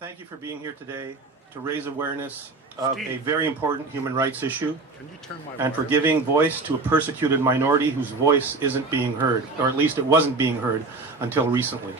Thank you for being here today to raise awareness of a very important human rights issue and for giving voice to a persecuted minority whose voice isn't being heard, or at least it wasn't being heard until recently.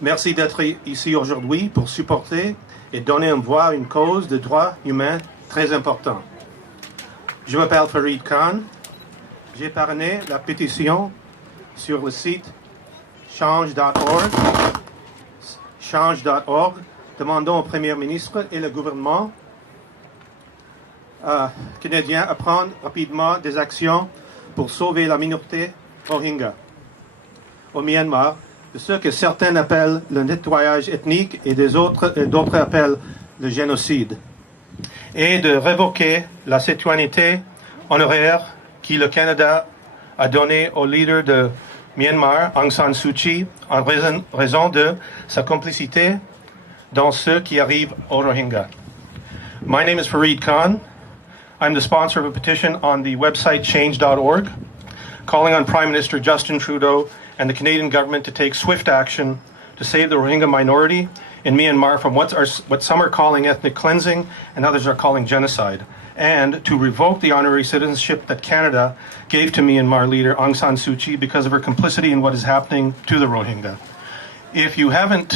Merci d'être ici aujourd'hui pour supporter et donner une voix à une cause de droits humains très important. Je m'appelle Farid Khan. J'ai parrainé la pétition sur le site change.org demandant au Premier ministre et le gouvernement canadien à prendre rapidement des actions pour sauver la minorité Rohingya au Myanmar de ce que certains appellent le nettoyage ethnique et d'autres appellent le génocide, et de révoquer la citoyenneté honoraire qui le Canada a donnée au leader de Myanmar, Aung San Suu Kyi, en raison de sa complicité dans ce qui arrive aux Rohingya. My name is Farid Khan. I'm the sponsor of a petition on the website change.org, calling on Prime Minister Justin Trudeau and the Canadian government to take swift action to save the Rohingya minority in Myanmar from what some are calling ethnic cleansing and others are calling genocide, and to revoke the honorary citizenship that Canada gave to Myanmar leader Aung San Suu Kyi because of her complicity in what is happening to the Rohingya. If you haven't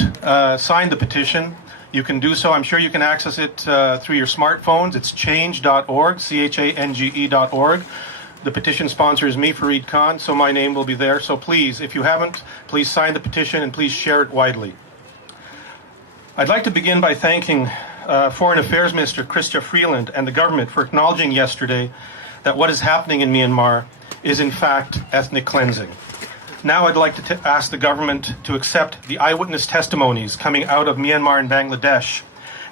signed the petition, you can do so. I'm sure you can access it through your smartphones. It's change.org, change.org. The petition sponsor is me, Farid Khan, so my name will be there. So please, if you haven't, please sign the petition and please share it widely. I'd like to begin by thanking Foreign Affairs Minister Chrystia Freeland and the government for acknowledging yesterday that what is happening in Myanmar is in fact ethnic cleansing. Now I'd like to ask the government to accept the eyewitness testimonies coming out of Myanmar and Bangladesh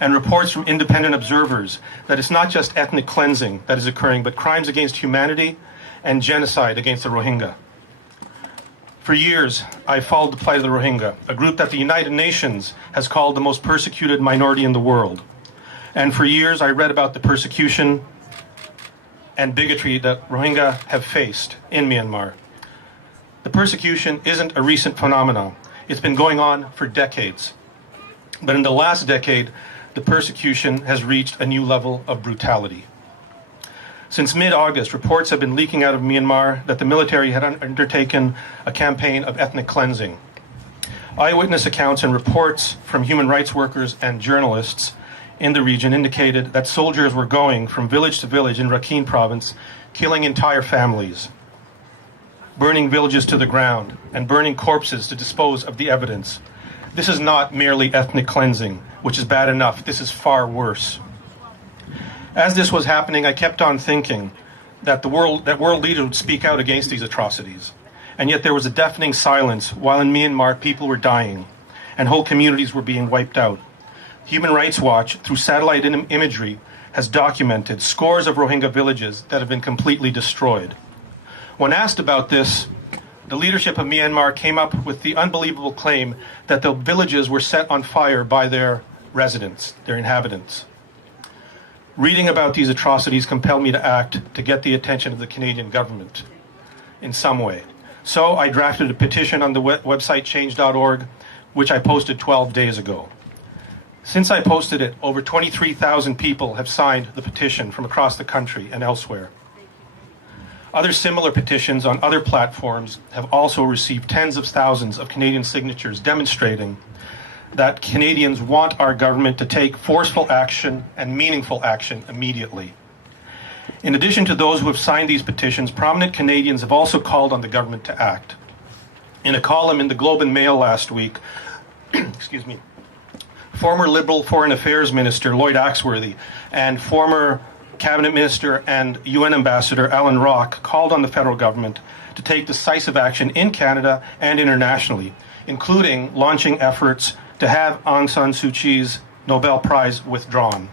and reports from independent observers that it's not just ethnic cleansing that is occurring, but crimes against humanity and genocide against the Rohingya. For years, I've followed the plight of the Rohingya, a group that the United Nations has called the most persecuted minority in the world. And for years, I read about the persecution and bigotry that Rohingya have faced in Myanmar. The persecution isn't a recent phenomenon. It's been going on for decades. But in the last decade, the persecution has reached a new level of brutality. Since mid-August, reports have been leaking out of Myanmar that the military had undertaken a campaign of ethnic cleansing. Eyewitness accounts and reports from human rights workers and journalists in the region indicated that soldiers were going from village to village in Rakhine province, killing entire families, burning villages to the ground, and burning corpses to dispose of the evidence. This is not merely ethnic cleansing, which is bad enough. This is far worse. As this was happening, I kept on thinking that world leaders would speak out against these atrocities. And yet there was a deafening silence while in Myanmar people were dying and whole communities were being wiped out. Human Rights Watch, through satellite imagery, has documented scores of Rohingya villages that have been completely destroyed. When asked about this, the leadership of Myanmar came up with the unbelievable claim that the villages were set on fire by their residents, their inhabitants. Reading about these atrocities compelled me to act to get the attention of the Canadian government in some way. So I drafted a petition on the website change.org, which I posted 12 days ago. Since I posted it, over 23,000 people have signed the petition from across the country and elsewhere. Other similar petitions on other platforms have also received tens of thousands of Canadian signatures demonstrating that Canadians want our government to take forceful action and meaningful action immediately. In addition to those who have signed these petitions, prominent Canadians have also called on the government to act. In a column in the Globe and Mail last week, former Liberal Foreign Affairs Minister Lloyd Axworthy and former Cabinet Minister and UN Ambassador Alan Rock called on the federal government to take decisive action in Canada and internationally, including launching efforts to have Aung San Suu Kyi's Nobel Prize withdrawn.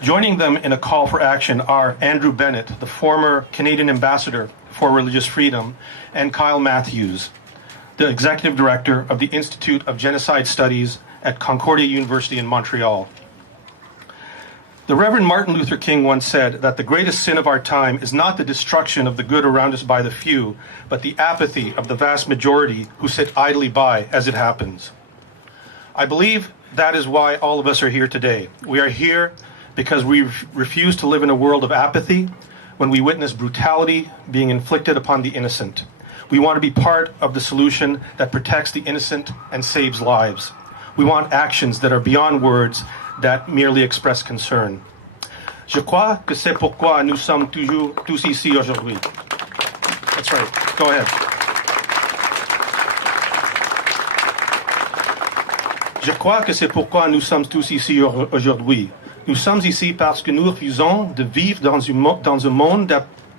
Joining them in a call for action are Andrew Bennett, the former Canadian Ambassador for Religious Freedom, and Kyle Matthews, the Executive Director of the Institute of Genocide Studies at Concordia University in Montreal. The Reverend Martin Luther King once said that the greatest sin of our time is not the destruction of the good around us by the few, but the apathy of the vast majority who sit idly by as it happens. I believe that is why all of us are here today. We are here because we refuse to live in a world of apathy when we witness brutality being inflicted upon the innocent. We want to be part of the solution that protects the innocent and saves lives. We want actions that are beyond words that merely express concern. Je crois que c'est pourquoi nous sommes toujours tous ici aujourd'hui. That's right. Go ahead. Je crois que c'est pourquoi nous sommes tous ici aujourd'hui. Nous sommes ici parce que nous refusons de vivre dans un monde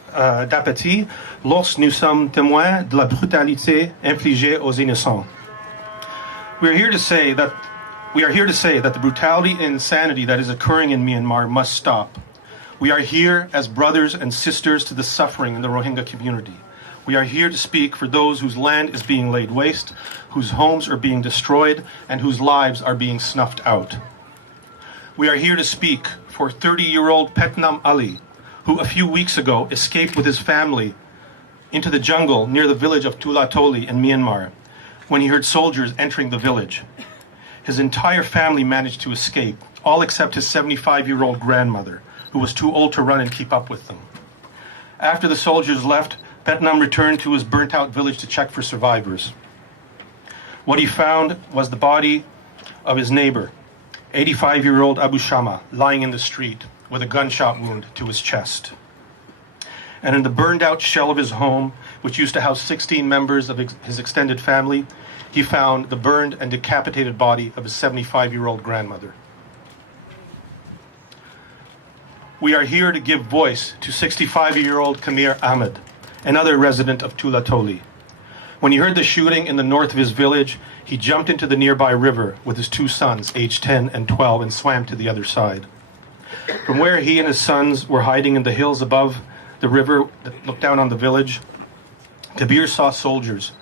d'apathie lorsque nous sommes témoins de la brutalité infligée aux innocents. We are here to say that the brutality and insanity that is occurring in Myanmar must stop. We are here as brothers and sisters to the suffering in the Rohingya community. We are here to speak for those whose land is being laid waste, whose homes are being destroyed, and whose lives are being snuffed out. We are here to speak for 30-year-old Petnam Ali, who a few weeks ago escaped with his family into the jungle near the village of Tulatoli in Myanmar when he heard soldiers entering the village. His entire family managed to escape, all except his 75-year-old grandmother, who was too old to run and keep up with them. After the soldiers left, Petnam returned to his burnt-out village to check for survivors. What he found was the body of his neighbor, 85-year-old Abu Shama, lying in the street with a gunshot wound to his chest. And in the burned-out shell of his home, which used to house 16 members of his extended family, he found the burned and decapitated body of his 75-year-old grandmother. We are here to give voice to 65-year-old Kamir Ahmed, another resident of Tulatoli. When he heard the shooting in the north of his village, he jumped into the nearby river with his two sons, aged 10 and 12, and swam to the other side. From where he and his sons were hiding in the hills above the river that looked down on the village, Kabir saw soldiers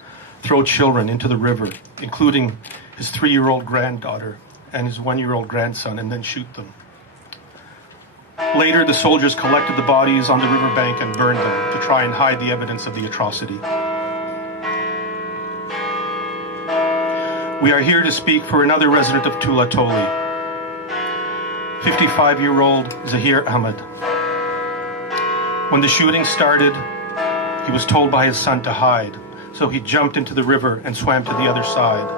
throw children into the river, including his 3-year-old granddaughter and his 1-year-old grandson, and then shoot them. Later, the soldiers collected the bodies on the riverbank and burned them to try and hide the evidence of the atrocity. We are here to speak for another resident of Tulatoli, 55-year-old Zahir Ahmed. When the shooting started, he was told by his son to hide, so he jumped into the river and swam to the other side.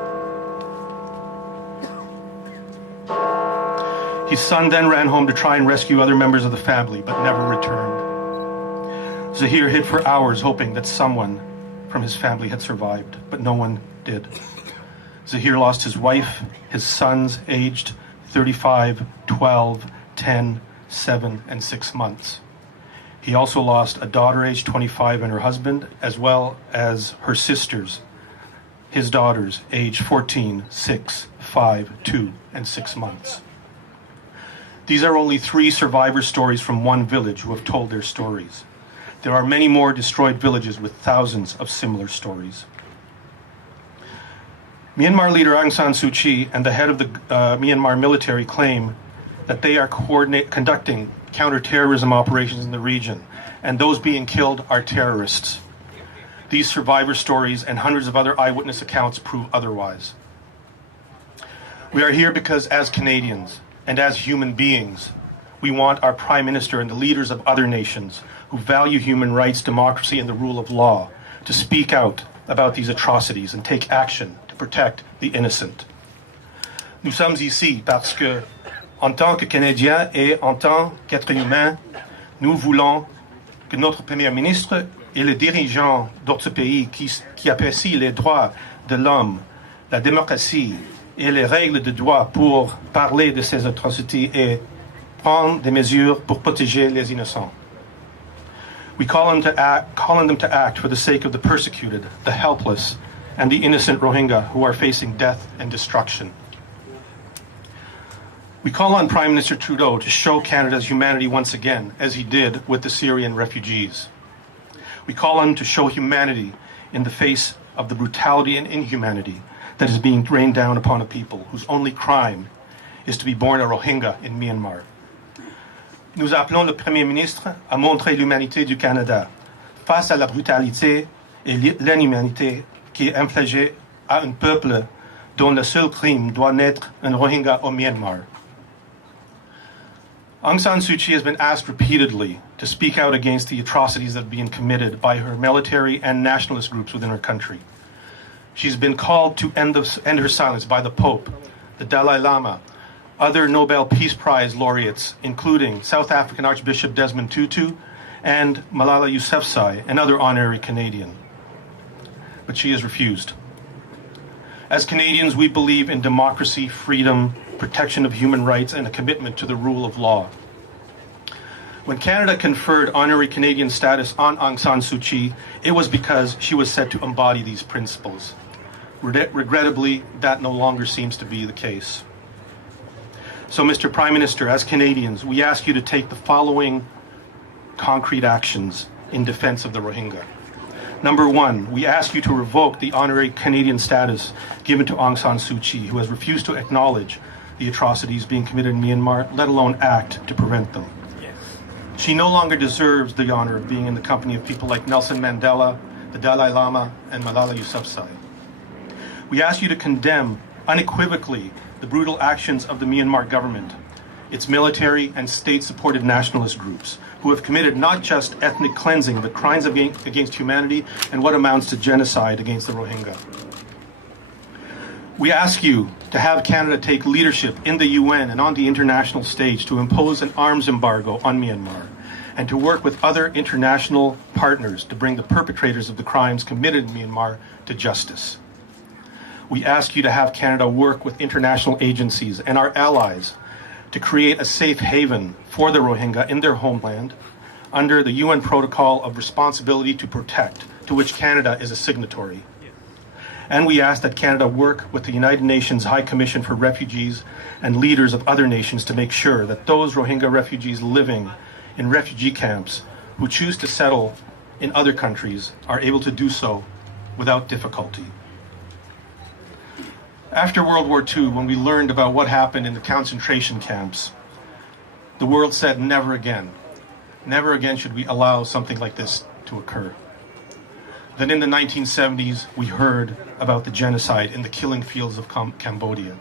His son then ran home to try and rescue other members of the family, but never returned. Zahir hid for hours, hoping that someone from his family had survived, but no one did. Zahir lost his wife, his sons aged 35, 12, 10, 7, and 6 months. He also lost a daughter aged 25 and her husband, as well as her sisters, his daughters aged 14, 6, 5, 2, and 6 months. These are only 3 survivor stories from one village who have told their stories. There are many more destroyed villages with thousands of similar stories. Myanmar leader Aung San Suu Kyi and the head of the Myanmar military claim that they are conducting counter-terrorism operations in the region, and those being killed are terrorists. These survivor stories and hundreds of other eyewitness accounts prove otherwise. We are here because as Canadians, and as human beings, we want our Prime Minister and the leaders of other nations who value human rights, democracy, and the rule of law to speak out about these atrocities and take action to protect the innocent. Nous sommes ici parce que, en tant que Canadiens et en tant qu'êtres humains, nous voulons que notre Premier ministre et les dirigeants d'autres pays qui apprécient les droits de l'homme, la démocratie, et les règles de droit pour parler de ces atrocités et prendre des mesures pour protéger les innocents. We call on them to act for the sake of the persecuted, the helpless, and the innocent Rohingya who are facing death and destruction. We call on Prime Minister Trudeau to show Canada's humanity once again, as he did with the Syrian refugees. We call on him to show humanity in the face of the brutality and inhumanity that is being rained down upon a people whose only crime is to be born a Rohingya in Myanmar. Nous appelons le Premier ministre à montrer l'humanité du Canada face à la brutalité et l'inhumanité qui est infligée à un peuple dont le seul crime doit naître un Rohingya au Myanmar. Aung San Suu Kyi has been asked repeatedly to speak out against the atrocities that are being committed by her military and nationalist groups within her country. She's been called to end her silence by the Pope, the Dalai Lama, other Nobel Peace Prize laureates, including South African Archbishop Desmond Tutu and Malala Yousafzai, and other honorary Canadian. But she has refused. As Canadians, we believe in democracy, freedom, protection of human rights, and a commitment to the rule of law. When Canada conferred honorary Canadian status on Aung San Suu Kyi, it was because she was said to embody these principles. Regrettably, that no longer seems to be the case. So, Mr. Prime Minister, as Canadians, we ask you to take the following concrete actions in defense of the Rohingya. Number one, we ask you to revoke the honorary Canadian status given to Aung San Suu Kyi, who has refused to acknowledge the atrocities being committed in Myanmar, let alone act to prevent them. Yes. She no longer deserves the honor of being in the company of people like Nelson Mandela, the Dalai Lama, and Malala Yousafzai. We ask you to condemn unequivocally the brutal actions of the Myanmar government, its military and state-supported nationalist groups, who have committed not just ethnic cleansing, but crimes against humanity and what amounts to genocide against the Rohingya. We ask you to have Canada take leadership in the UN and on the international stage to impose an arms embargo on Myanmar, and to work with other international partners to bring the perpetrators of the crimes committed in Myanmar to justice. We ask you to have Canada work with international agencies and our allies to create a safe haven for the Rohingya in their homeland under the UN Protocol of Responsibility to Protect, to which Canada is a signatory. And we ask that Canada work with the United Nations High Commission for Refugees and leaders of other nations to make sure that those Rohingya refugees living in refugee camps who choose to settle in other countries are able to do so without difficulty. After World War II, when we learned about what happened in the concentration camps, the world said never again. Never again should we allow something like this to occur. Then in the 1970s, we heard about the genocide in the killing fields of Cambodia.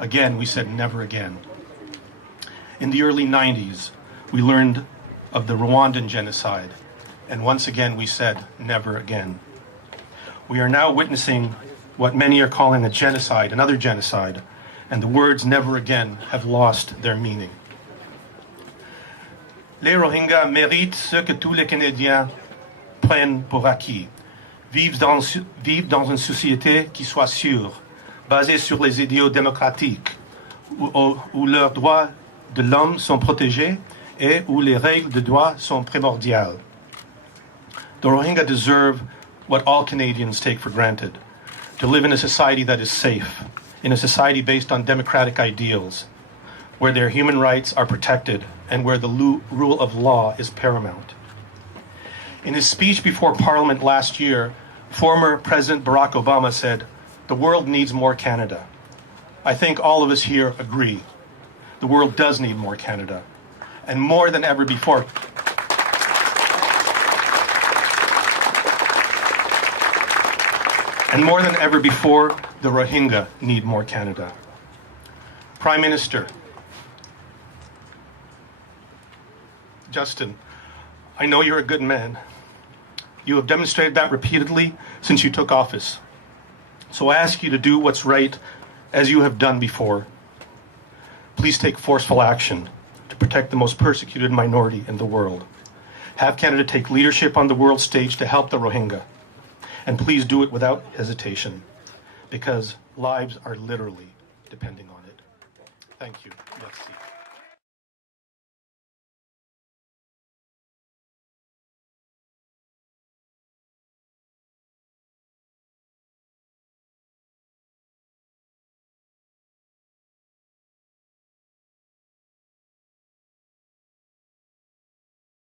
Again, we said never again. In the early 90s, we learned of the Rwandan genocide, and once again we said never again. We are now witnessing what many are calling a genocide, another genocide, and the words never again have lost their meaning. Les Rohingyas méritent ce que tous les Canadiens prennent pour acquis. Vivent dans une société qui soit sûre, basée sur les idéaux démocratiques, où leurs droits de l'homme sont protégés et où les règles de droit sont primordiales. The Rohingya deserve what all Canadians take for granted: to live in a society that is safe, in a society based on democratic ideals, where their human rights are protected and where the rule of law is paramount. In his speech before Parliament last year, former President Barack Obama said, "The world needs more Canada." I think all of us here agree. The world does need more Canada, and more than ever before. And more than ever before, the Rohingya need more Canada. Prime Minister, Justin, I know you're a good man. You have demonstrated that repeatedly since you took office. So I ask you to do what's right as you have done before. Please take forceful action to protect the most persecuted minority in the world. Have Canada take leadership on the world stage to help the Rohingya. And please do it without hesitation, because lives are literally depending on it. Thank you. Merci.